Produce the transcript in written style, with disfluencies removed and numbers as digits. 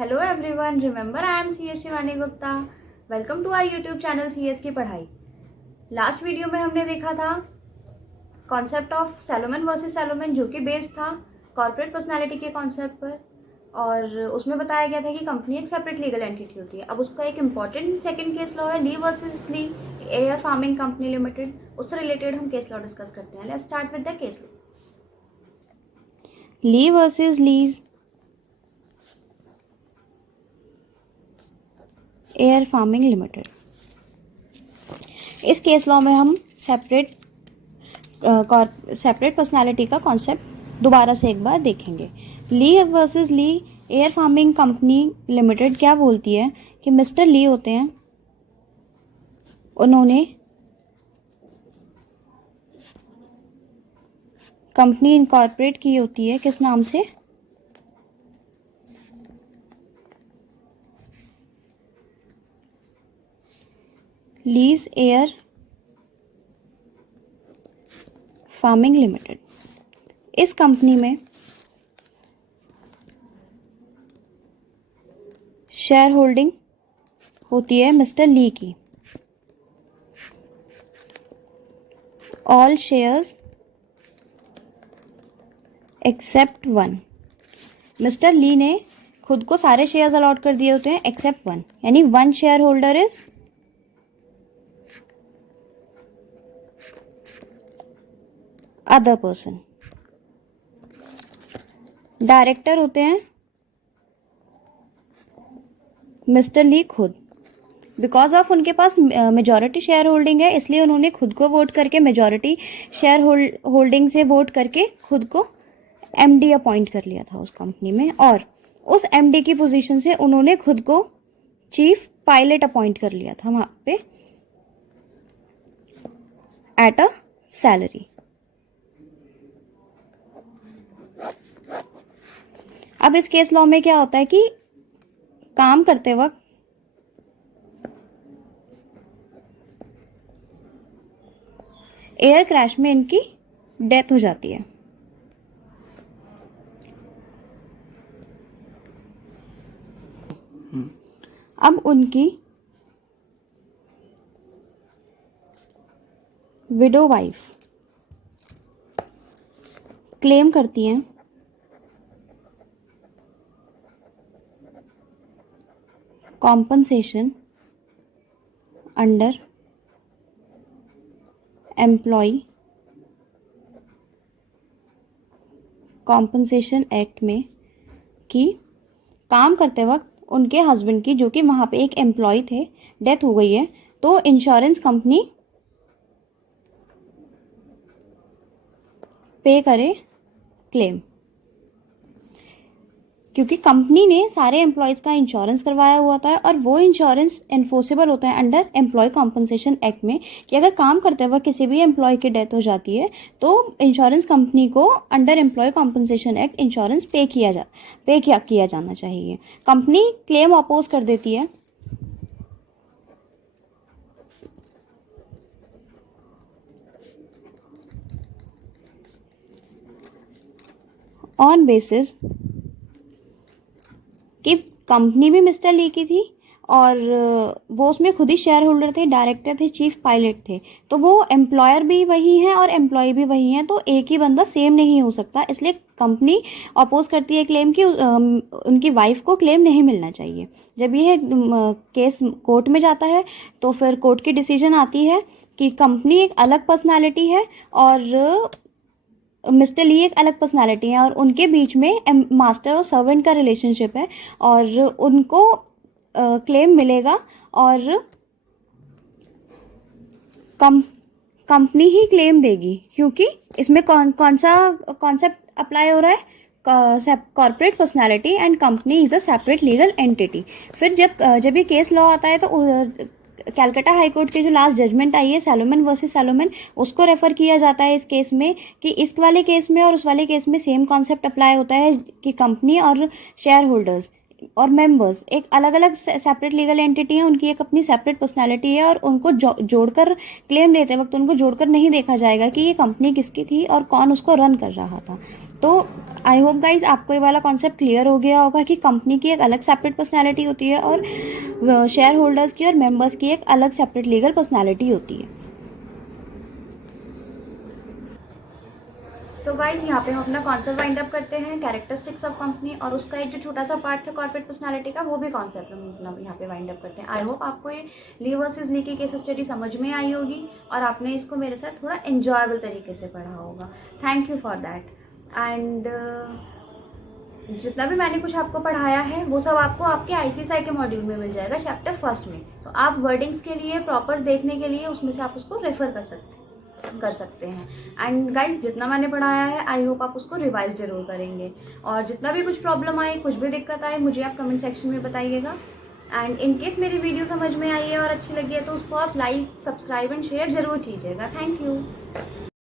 Hello everyone, remember I am CS Shivani Gupta. Welcome to our YouTube channel CS की पढ़ाई। Last video में हमने देखा था concept of Salomon versus Salomon, जो कि बेस्ड था कॉर्पोरेट पर्सनालिटी के कॉन्सेप्ट पर, और उसमें बताया गया था कि कंपनी एक सेपरेट लीगल एंटिटी होती है। अब उसका एक इम्पॉर्टेंट सेकंड केस लॉ है, Lee versus Lee Air Farming company limited. उससे रिलेटेड हम केस लॉ डिस्कस करते हैं। Let's start with the case law. Lee versus Lee's air farming limited. इस केस लॉ में हम सेपरेट पर्सनालिटी का concept दोबारा से एक बार देखेंगे। ली versus Lee Air Farming company limited क्या बोलती है कि मिस्टर ली होते हैं, उन्होंने कंपनी इनकॉर्पोरेट की होती है किस नाम से? Lee's air farming limited. इस कंपनी में शेयर होल्डिंग होती है मिस्टर ली की। All shares except one. Mister Lee ने खुद को सारे शेयर्स अलॉट कर दिए होते हैं एक्सेप्ट वन, यानी one share holder is other person. Director होते हैं मिस्टर ली खुद। बिकॉज ऑफ उनके पास मेजॉरिटी शेयर होल्डिंग है, इसलिए उन्होंने खुद को वोट करके मेजॉरिटी शेयर होल्डिंग से वोट करके खुद को MD अपॉइंट कर लिया था उस कंपनी में, और उस MD की पोजीशन से उन्होंने खुद को चीफ पायलट अपॉइंट कर लिया था वहां पे एट अ सैलरी। अब इस केस लॉ में क्या होता है कि काम करते वक्त एयर क्रैश में इनकी डेथ हो जाती है। अब उनकी विडो वाइफ क्लेम करती हैं compensation under employ compensation act में कि काम करते वक्त उनके हस्बैंड की, जो कि वहां पे एक एम्प्लॉय थे, डेथ हो गई है, तो इंश्योरेंस कंपनी पे करे क्लेम, क्योंकि कंपनी ने सारे एम्प्लॉयज का इंश्योरेंस करवाया हुआ था, और वो इंश्योरेंस एनफोर्सेबल होता है अंडर एम्प्लॉय कॉम्पनसेशन एक्ट में कि अगर काम करते वक्त किसी भी एम्प्लॉय की डेथ हो जाती है तो इंश्योरेंस कंपनी को under employ compensation act insurance pay किया जाना चाहिए। कंपनी क्लेम अपोज कर देती है ऑन बेसिस कि कंपनी भी मिस्टर ली की थी और वो उसमें खुद ही शेयर होल्डर थे, डायरेक्टर थे, चीफ पायलट थे, तो वो एम्प्लॉयर भी वही हैं और एम्प्लॉय भी वही हैं, तो एक ही बंदा सेम नहीं हो सकता। इसलिए कंपनी अपोज करती है क्लेम कि उनकी वाइफ को क्लेम नहीं मिलना चाहिए। जब यह केस कोर्ट में जाता है तो फिर कोर्ट की डिसीजन आती है कि कंपनी एक अलग पर्सनालिटी है और मिस्टर ली एक अलग पर्सनालिटी है, और उनके बीच में मास्टर और सर्वेंट का रिलेशनशिप है, और उनको क्लेम मिलेगा, और कंपनी ही क्लेम देगी, क्योंकि इसमें कौन सा कॉन्सेप्ट अप्लाई हो रहा है? Corporate personality and company is a separate legal entity. फिर जब ये केस लॉ आता है तो कैलकाटा हाई कोर्ट की जो लास्ट जजमेंट आई है सैलोमन वर्सेस सैलोमन, उसको रेफर किया जाता है इस केस में, कि इस वाले केस में और उस वाले केस में सेम कॉन्सेप्ट अप्लाई होता है कि कंपनी और शेयर होल्डर्स और मेंबर्स एक अलग अलग सेपरेट लीगल एंटिटी है, उनकी एक अपनी सेपरेट पर्सनालिटी है, और उनको जोड़कर क्लेम लेते वक्त उनको जोड़कर नहीं देखा जाएगा कि ये कंपनी किसकी थी और कौन उसको रन कर रहा था। तो आई होप गाइज आपको ये वाला कॉन्सेप्ट क्लियर हो गया होगा कि कंपनी की एक अलग सेपरेट पर्सनैलिटी होती है और शेयर होल्डर्स की और मेंबर्स की एक अलग सेपरेट लीगल पर्सनैलिटी होती है। सो गाइज यहाँ पे हम अपना कॉन्सेप्ट वाइंड अप करते हैं, कैरेक्टरिस्टिक्स ऑफ कंपनी, और उसका एक जो छोटा सा पार्ट था कॉर्पोरेट पर्सनालिटी का, वो भी कॉन्सेप्ट हम अपना यहाँ पे वाइंड अप करते हैं। आई होप आपको ये ली वर्सेस ली की केस स्टडी समझ में आई होगी और आपने इसको मेरे साथ थोड़ा एंजॉयबल तरीके से पढ़ा होगा। Thank you for that. And जितना भी मैंने कुछ आपको पढ़ाया है वो सब आपको आपके आईसीएसआई के मॉड्यूल में मिल जाएगा, चैप्टर 1 में। तो आप वर्डिंग्स के लिए प्रॉपर देखने के लिए उसमें से आप उसको रेफर कर सकते हैं। एंड गाइज जितना मैंने पढ़ाया है आई होप आप उसको रिवाइज जरूर करेंगे, और जितना भी कुछ प्रॉब्लम आए, कुछ भी दिक्कत आए, मुझे आप कमेंट सेक्शन में बताइएगा। एंड इन केस मेरी वीडियो समझ में आई है और अच्छी लगी है तो उसको आप लाइक, सब्सक्राइब एंड शेयर जरूर कीजिएगा। Thank you.